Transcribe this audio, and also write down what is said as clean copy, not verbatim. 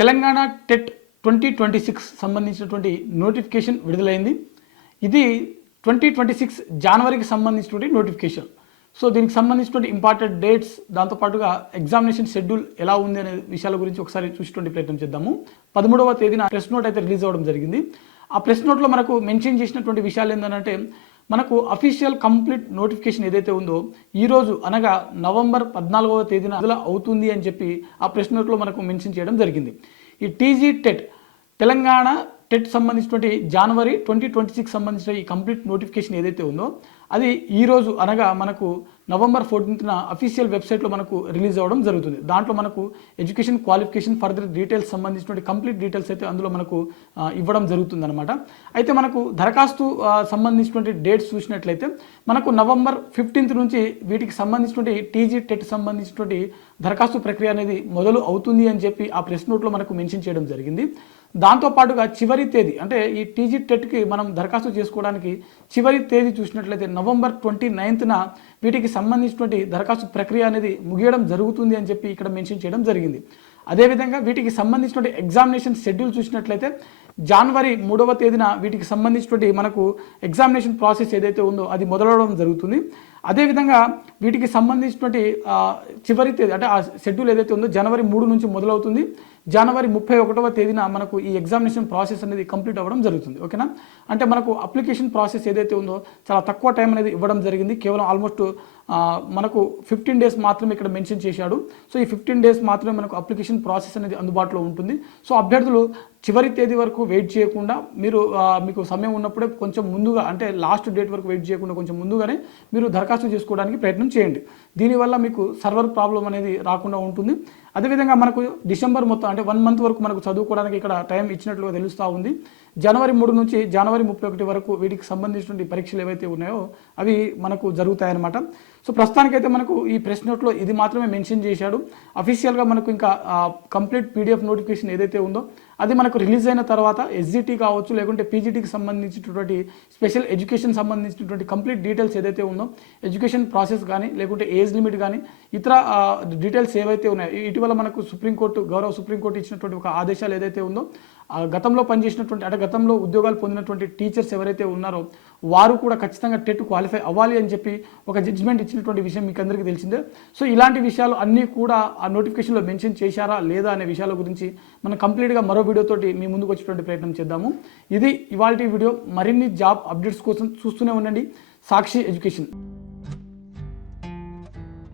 Telangana TET 2026 సంబంధించినటువంటి notification విడుదలైంది. ఇది 2026 జనవరికి సంబంధించినటువంటి నోటిఫికేషన్. సో దీనికి సంబంధించినటువంటి ఇంపార్టెంట్ డేట్స్, దాంతోపాటుగా ఎగ్జామినేషన్ షెడ్యూల్ ఎలా ఉంది అనే విషయాల గురించి ఒకసారి చూసేటువంటి ప్రయత్నం చేద్దాము. 13వ తేదీన ప్రెస్ నోట్ అయితే రిలీజ్ అవ్వడం జరిగింది. ఆ ప్రెస్ నోట్లో మనకు మెన్షన్ చేసినటువంటి విషయాలు ఏంటంటే, మనకు అఫీషియల్ కంప్లీట్ నోటిఫికేషన్ ఏదైతే ఉందో ఈరోజు అనగా నవంబర్ 14వ తేదీన విడుదల అవుతుంది అని చెప్పి ఆ ప్రెస్ నోట్లో మనకు మెన్షన్ చేయడం జరిగింది. ఈ టీజీ టెట్ తెలంగాణ టెట్ సంబంధించినటువంటి జనవరి 2026 సంబంధించిన ఈ కంప్లీట్ నోటిఫికేషన్ ఏదైతే ఉందో అది ఈరోజు అనగా మనకు నవంబర్ 14న అఫీషియల్ వెబ్సైట్లో మనకు రిలీజ్ అవ్వడం జరుగుతుంది. దాంట్లో మనకు ఎడ్యుకేషన్ క్వాలిఫికేషన్ ఫర్దర్ డీటెయిల్స్ సంబంధించినటువంటి కంప్లీట్ డీటెయిల్స్ అయితే అందులో మనకు ఇవ్వడం జరుగుతుంది అనమాట. అయితే మనకు దరఖాస్తు సంబంధించినటువంటి డేట్స్ చూసినట్లయితే మనకు నవంబర్ 15th నుంచి వీటికి సంబంధించినటువంటి టీజీ టెట్ సంబంధించినటువంటి దరఖాస్తు ప్రక్రియ అనేది మొదలు అవుతుంది అని చెప్పి ఆ ప్రెస్ నోట్లో మనకు మెన్షన్ చేయడం జరిగింది. దాంతోపాటుగా చివరి తేదీ అంటే ఈ టీజీ టెట్కి మనం దరఖాస్తు చేసుకోవడానికి చివరి తేదీ చూసినట్లయితే నవంబర్ 29న వీటికి సంబంధించినటువంటి దరఖాస్తు ప్రక్రియ అనేది ముగియడం జరుగుతుంది అని చెప్పి ఇక్కడ మెన్షన్ చేయడం జరిగింది. అదేవిధంగా వీటికి సంబంధించినటువంటి ఎగ్జామినేషన్ షెడ్యూల్ చూసినట్లయితే జనవరి 3వ తేదీన వీటికి సంబంధించినటువంటి మనకు ఎగ్జామినేషన్ ప్రాసెస్ ఏదైతే ఉందో అది మొదలవడం జరుగుతుంది. అదేవిధంగా వీటికి సంబంధించినటువంటి చివరి తేదీ అంటే ఆ షెడ్యూల్ ఏదైతే ఉందో జనవరి 3 నుంచి మొదలవుతుంది. జనవరి 31వ తేదీన మనకు ఈ ఎగ్జామినేషన్ ప్రాసెస్ అనేది కంప్లీట్ అవ్వడం జరుగుతుంది. ఓకేనా, అంటే మనకు అప్లికేషన్ ప్రాసెస్ ఏదైతే ఉందో చాలా తక్కువ టైం అనేది ఇవ్వడం జరిగింది. కేవలం ఆల్మోస్ట్ మనకు 15 days మాత్రమే ఇక్కడ మెన్షన్ చేశాడు. సో ఈ 15 days మాత్రమే మనకు అప్లికేషన్ ప్రాసెస్ అనేది అందుబాటులో ఉంటుంది. సో అభ్యర్థులు చివరి తేదీ వరకు వెయిట్ చేయకుండా మీరు మీకు సమయం ఉన్నప్పుడే కొంచెం ముందుగా అంటే లాస్ట్ డేట్ వరకు వెయిట్ చేయకుండా కొంచెం ముందుగానే మీరు దరఖాస్తు చేసుకోవడానికి ప్రయత్నం చేయండి. దీనివల్ల మీకు సర్వర్ ప్రాబ్లం అనేది రాకుండా ఉంటుంది. అదేవిధంగా మనకు డిసెంబర్ మొత్తం అంటే 1 month వరకు మనకు చదువుకోవడానికి ఇక్కడ టైం ఇచ్చినట్లుగా తెలుస్తూ ఉంది. జనవరి 3 నుంచి జనవరి 31 వరకు వీటికి సంబంధించినటువంటి పరీక్షలు ఏవైతే ఉన్నాయో అవి మనకు జరుగుతాయన్నమాట. సో ప్రస్తుతానికైతే మనకు ఈ ప్రెస్ నోట్లో ఇది మాత్రమే మెన్షన్ చేశాడు. అఫీషియల్గా మనకు ఇంకా కంప్లీట్ పీడిఎఫ్ నోటిఫికేషన్ ఏదైతే ఉందో అది మనకు రిలీజ్ అయిన తర్వాత ఎస్జిటి కావచ్చు లేకుంటే పీజీటీకి సంబంధించినటువంటి స్పెషల్ ఎడ్యుకేషన్ సంబంధించినటువంటి కంప్లీట్ డీటెయిల్స్ ఏదైతే ఉందో ఎడ్యుకేషన్ ప్రాసెస్ కానీ లేకుంటే ఏజ్ లిమిట్ కానీ ఇతర డీటెయిల్స్ ఏవైతే ఉన్నాయో ఇటీవల మనకు గౌరవ సుప్రీంకోర్టు ఇచ్చినటువంటి ఒక ఆదేశాలు ఏదైతే ఉందో గతంలో పనిచేసినటువంటి అంటే గతంలో ఉద్యోగాలు పొందినటువంటి టీచర్స్ ఎవరైతే ఉన్నారో వారు కూడా ఖచ్చితంగా టెట్ క్వాలిఫై అవ్వాలి అని చెప్పి ఒక జడ్జిమెంట్ ఇచ్చినటువంటి విషయం మీకు అందరికీ తెలిసిందే. సో ఇలాంటి విషయాలు అన్నీ కూడా ఆ నోటిఫికేషన్లో మెన్షన్ చేశారా లేదా అనే విషయాల గురించి మనం కంప్లీట్గా మరో వీడియోతోటి మీ ముందుకు వచ్చేటువంటి ప్రయత్నం చేద్దాము. ఇది ఇవాల్టి వీడియో. మరిన్ని జాబ్ అప్డేట్స్ కోసం చూస్తూనే ఉండండి సాక్షి ఎడ్యుకేషన్.